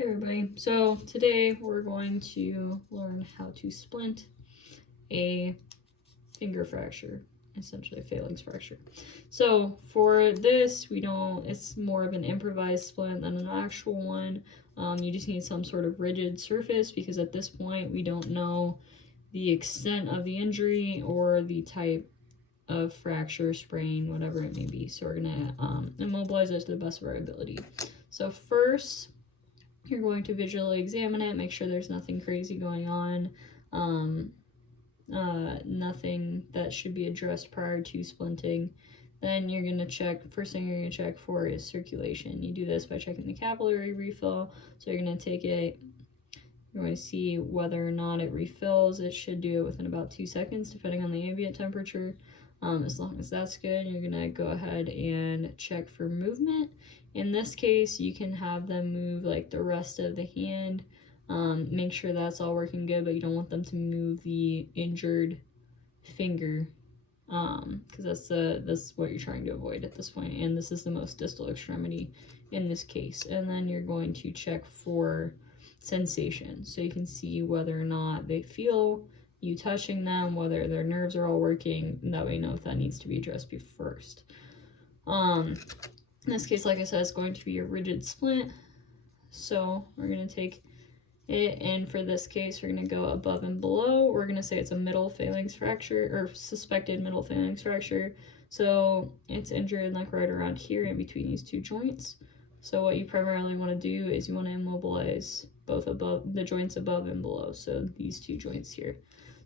Hey everybody, so today we're going to learn how to splint a finger fracture, essentially a phalanx fracture. So for this, it's more of an improvised splint than an actual one. You just need some sort of rigid surface because at this point we don't know the extent of the injury or the type of fracture, sprain, whatever it may be. So we're gonna immobilize it to the best of our ability. So first, you're going to visually examine it, make sure there's nothing crazy going on, nothing that should be addressed prior to splinting. Then you're going to check, first thing you're going to check for is circulation. You do this by checking the capillary refill. So you're going to take it, you're going to see whether or not it refills. It should do it within about 2 seconds, depending on the ambient temperature. As long as that's good, you're going to go ahead and check for movement. In this case, you can have them move like the rest of the hand. Make sure that's all working good, but you don't want them to move the injured finger, because that's what you're trying to avoid at this point, and this is the most distal extremity in this case. And then you're going to check for sensation, so you can see whether or not they feel you touching them, whether their nerves are all working, and that way you know if that needs to be addressed first. In this case, like I said, it's going to be a rigid splint. So we're going to take it, and for this case, we're going to go above and below. We're going to say it's a middle phalanx fracture, or suspected middle phalanx fracture. So it's injured like right around here in between these two joints. So what you primarily want to do is you want to immobilize both above the joints above and below. So these two joints here.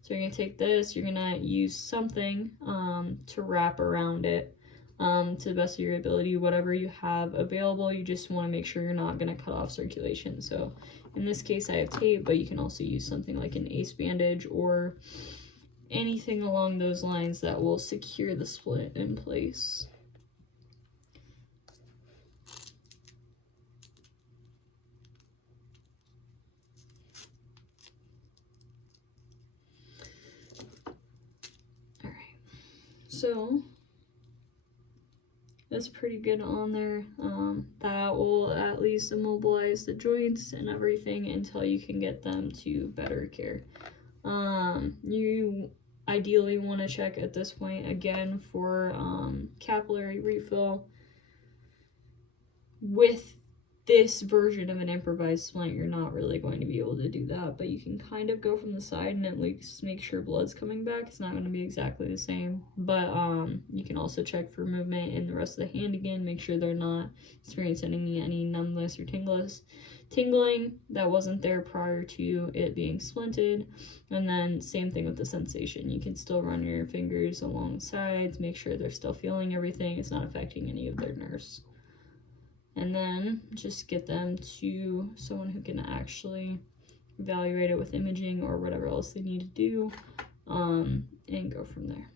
So you're going to take this, you're going to use something to wrap around it to the best of your ability, whatever you have available. You just want to make sure you're not going to cut off circulation. So in this case, I have tape, but you can also use something like an ace bandage or anything along those lines that will secure the splint in place. So that's pretty good on there. That will at least immobilize the joints and everything until you can get them to better care. You ideally want to check at this point again for capillary refill. With this version of an improvised splint, you're not really going to be able to do that, but you can kind of go from the side and at least make sure blood's coming back. It's not going to be exactly the same, but you can also check for movement in the rest of the hand again, make sure they're not experiencing any numbness or tingling that wasn't there prior to it being splinted. And then same thing with the sensation. You can still run your fingers along the sides, make sure they're still feeling everything, it's not affecting any of their nerves. And then just get them to someone who can actually evaluate it with imaging or whatever else they need to do, and go from there.